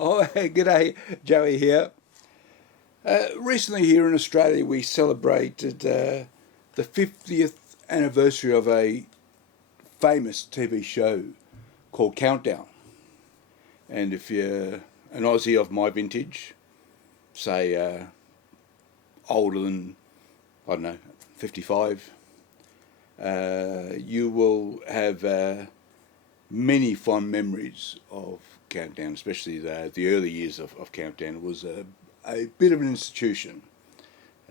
Oh, g'day, Joey here. Recently here in Australia we celebrated the 50th anniversary of a famous TV show called Countdown. And if you're an Aussie of my vintage, say older than, I don't know, 55, you will have many fond memories of Countdown, especially the early years of Countdown. It was a bit of an institution.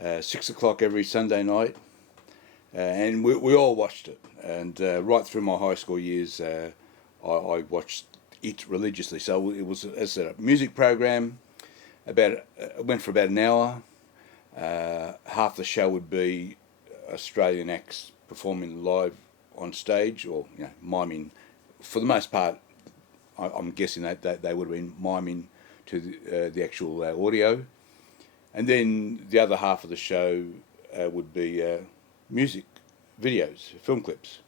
6 o'clock every Sunday night, and we all watched it. And right through my high school years, I watched it religiously. So it was, as I said, a music program. It went for about an hour. Half the show would be Australian acts performing live on stage, or miming. For the most part, I'm guessing that they would have been miming to the actual audio. And then the other half of the show would be music videos, film clips.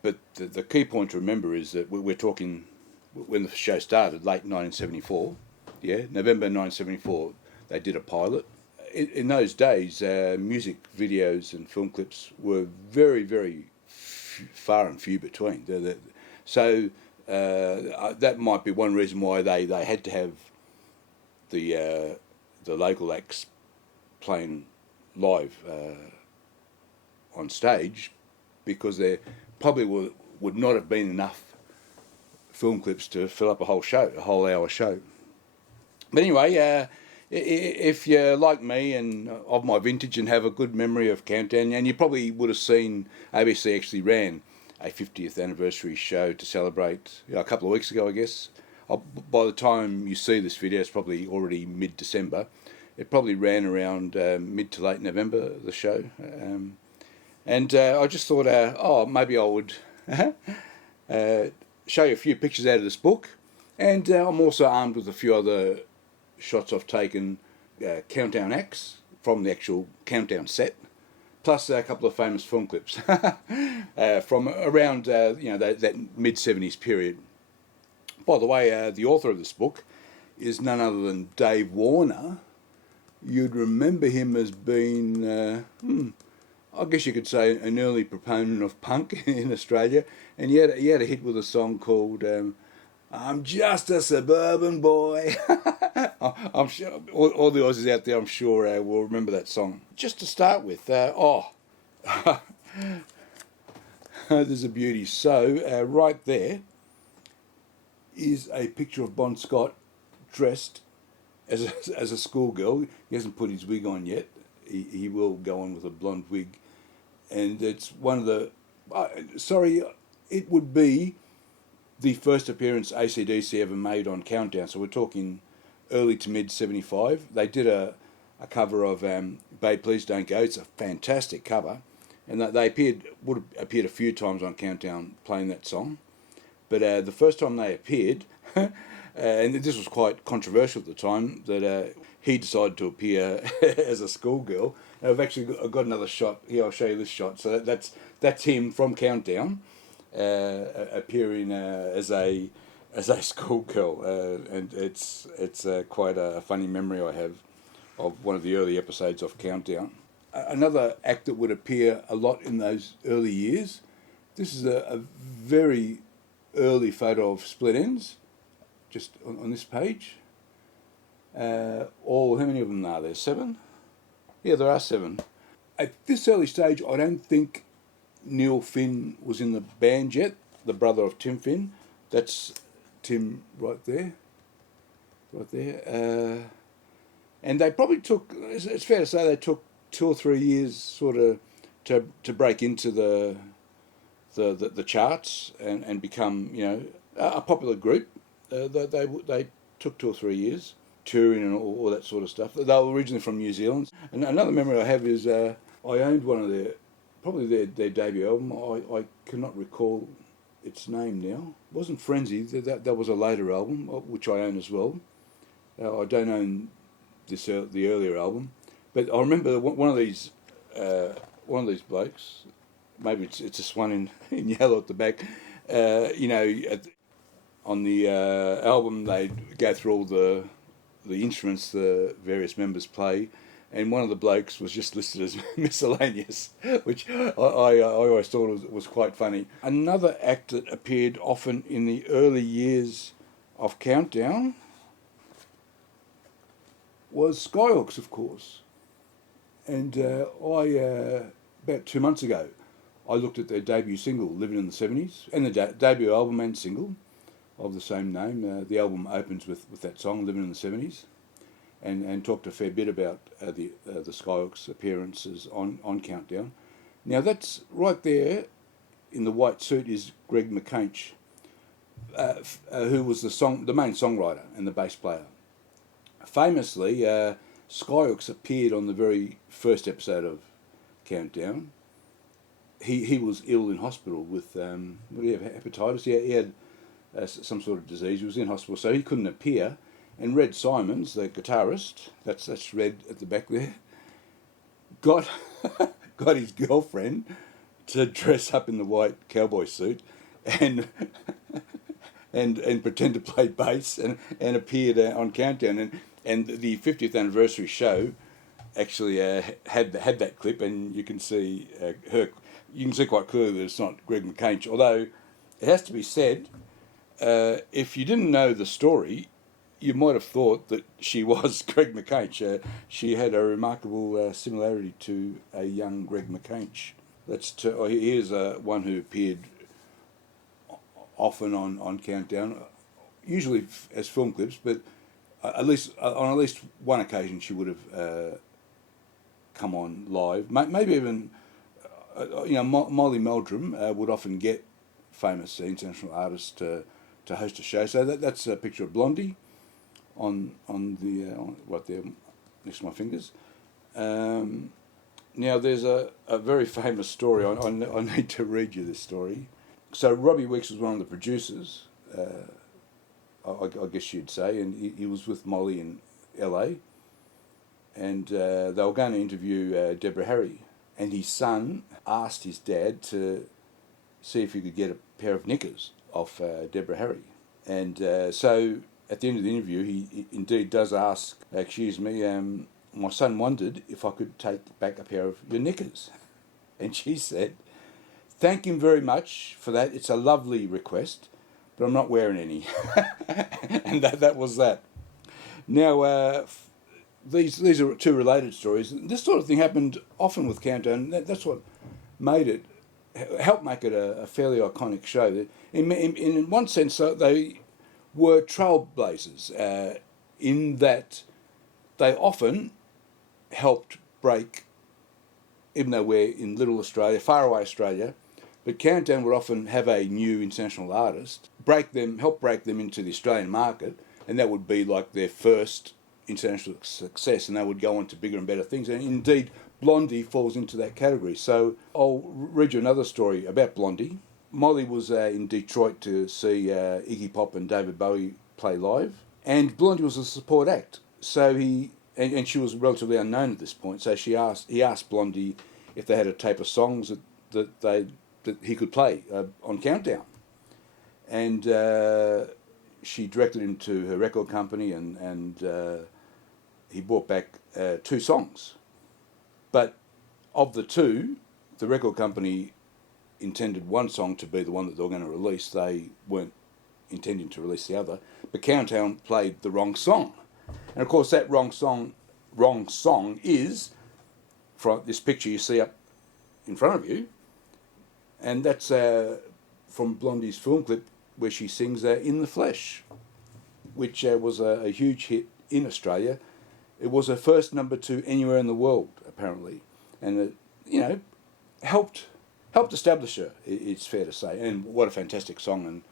But the key point to remember is that we're talking when the show started, late 1974. Yeah, November 1974, they did a pilot. In those days, music videos and film clips were very, very far and few between. So that might be one reason why they had to have the local acts playing live on stage, because there probably would not have been enough film clips to fill up a whole hour show. But anyway, if you're like me and of my vintage and have a good memory of Countdown, and you probably would have seen ABC actually ran a 50th anniversary show to celebrate a couple of weeks ago, I guess. By the time you see this video, it's probably already mid-December. It probably ran around mid to late November, the show. And I just thought, maybe I would show you a few pictures out of this book. And I'm also armed with a few other shots I've taken, Countdown acts from the actual Countdown set, plus a couple of famous film clips from around that mid-70s period. By the way, the author of this book is none other than Dave Warner. You'd remember him as being, I guess you could say, an early proponent of punk in Australia, and he had a hit with a song called "I'm Just a Suburban Boy." I'm sure all the Aussies out there, I'm sure, will remember that song. Just to start with, there's a beauty. So right there is a picture of Bon Scott dressed as a schoolgirl. He hasn't put his wig on yet. He will go on with a blonde wig, and it's one of the. It would be the first appearance AC/DC ever made on Countdown. So we're talking early to mid 75. They did a cover of "Babe Please Don't Go." It's a fantastic cover, and they would have appeared a few times on Countdown playing that song. But the first time they appeared, and this was quite controversial at the time, that he decided to appear as a schoolgirl. And I've actually got another shot here. I'll show you this shot. So that's him from Countdown appearing as a schoolgirl, and it's quite a funny memory I have of one of the early episodes of Countdown. Another act that would appear a lot in those early years. This is a very early photo of Split Enz, just on this page. How many of them are there? 7? Yeah, there are 7. At this early stage, I don't think Neil Finn was in the band yet, the brother of Tim Finn. That's Tim right there. And they probably took, it's fair to say they took 2 or 3 years sort of to break into the charts and become, a popular group. They took 2 or 3 years touring and all that sort of stuff. They were originally from New Zealand. And another memory I have is I owned one of their debut album. I cannot recall its name now. It wasn't Frenzy. That was a later album, which I own as well. I don't own the earlier album, but I remember one of these blokes. Maybe it's this one in yellow at the back. on the album, they'd go through all the instruments the various members play, and one of the blokes was just listed as miscellaneous, which I always thought was quite funny. Another act that appeared often in the early years of Countdown was Skyhawks, of course. And about 2 months ago, I looked at their debut single, Living in the 70s, and the debut album and single of the same name. The album opens with that song, Living in the 70s, and talked a fair bit about the Skyhawks' appearances on Countdown. Now that's right there in the white suit is Greg McCainch, who was the main songwriter and the bass player. Famously, Skyhawks appeared on the very first episode of Countdown. He was ill in hospital with hepatitis. He had some sort of disease. He was in hospital, so he couldn't appear. And Red Simons, the guitarist, that's Red at the back there, got his girlfriend to dress up in the white cowboy suit and pretend to play bass and appeared on Countdown. And the 50th anniversary show actually had that clip, and you can see her. You can see quite clearly that it's not Greg McCainch. Although it has to be said, if you didn't know the story, you might have thought that she was Greg McCainch. She had a remarkable similarity to a young Greg McCainch. Here's one who appeared often on Countdown, usually as film clips, but on at least one occasion she would have come on live. Maybe even, Molly Meldrum would often get famous international artists to host a show. So that's a picture of Blondie on right there next to my fingers. Now there's a very famous story. I need to read you this story. So Robbie Weeks was one of the producers, I guess you'd say, and he was with Molly in LA, and they were going to interview Deborah Harry, and his son asked his dad to see if he could get a pair of knickers off Deborah Harry. And so at the end of the interview, he indeed does ask, "Excuse me, my son wondered if I could take back a pair of your knickers." And she said, "Thank him very much for that. It's a lovely request, but I'm not wearing any." And that was that. Now, these are two related stories. This sort of thing happened often with Countdown. That's what helped make it a fairly iconic show. In one sense, they were trailblazers in that they often helped break, even though we're in little Australia, faraway Australia, but Countdown would often have a new international artist, help break them into the Australian market, and that would be like their first international success, and they would go on to bigger and better things. And indeed, Blondie falls into that category. So I'll read you another story about Blondie. Molly was in Detroit to see Iggy Pop and David Bowie play live, and Blondie was a support act. So and she was relatively unknown at this point. So he asked Blondie if they had a tape of songs that he could play on Countdown, and she directed him to her record company, and he brought back 2 songs. But of the 2, the record company intended one song to be the one that they were going to release. They weren't intending to release the other. But Countdown played the wrong song. And of course that wrong song is from this picture you see up in front of you. And that's from Blondie's film clip where she sings In the Flesh, which was a huge hit in Australia. It was her first number 2 anywhere in the world, apparently. And it, helped establish her, it's fair to say. And what a fantastic song. And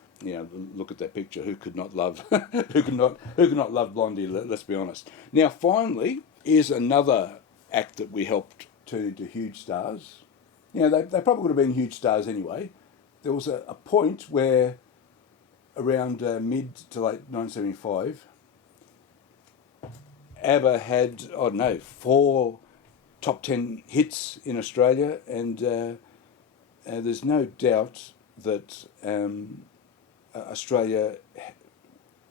look at that picture. Who could not love who could not love Blondie, let's be honest. Now finally is another act that we helped turn into huge stars. They probably would have been huge stars anyway. There was a point where around mid to late 1975, ABBA had, 4 top 10 hits in Australia, and there's no doubt that Australia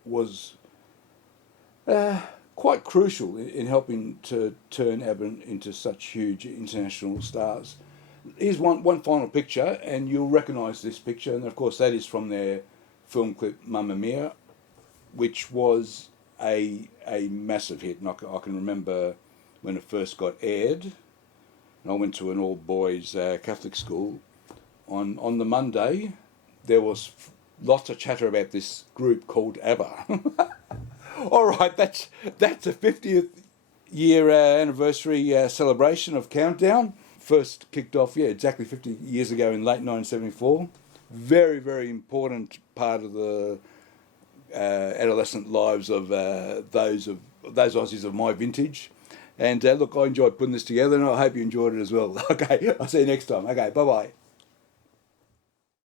was quite crucial in helping to turn ABBA into such huge international stars. Here's one final picture, and you'll recognise this picture, and of course that is from their film clip Mamma Mia, which was a massive hit. And I can remember when it first got aired, and I went to an all-boys Catholic school. On the Monday, there was lots of chatter about this group called ABBA. All right, that's a 50th year anniversary celebration of Countdown. First kicked off, exactly 50 years ago in late 1974. Very, very important part of the adolescent lives of those Aussies of my vintage. And look, I enjoyed putting this together, and I hope you enjoyed it as well. Okay, I'll see you next time. Okay, bye-bye.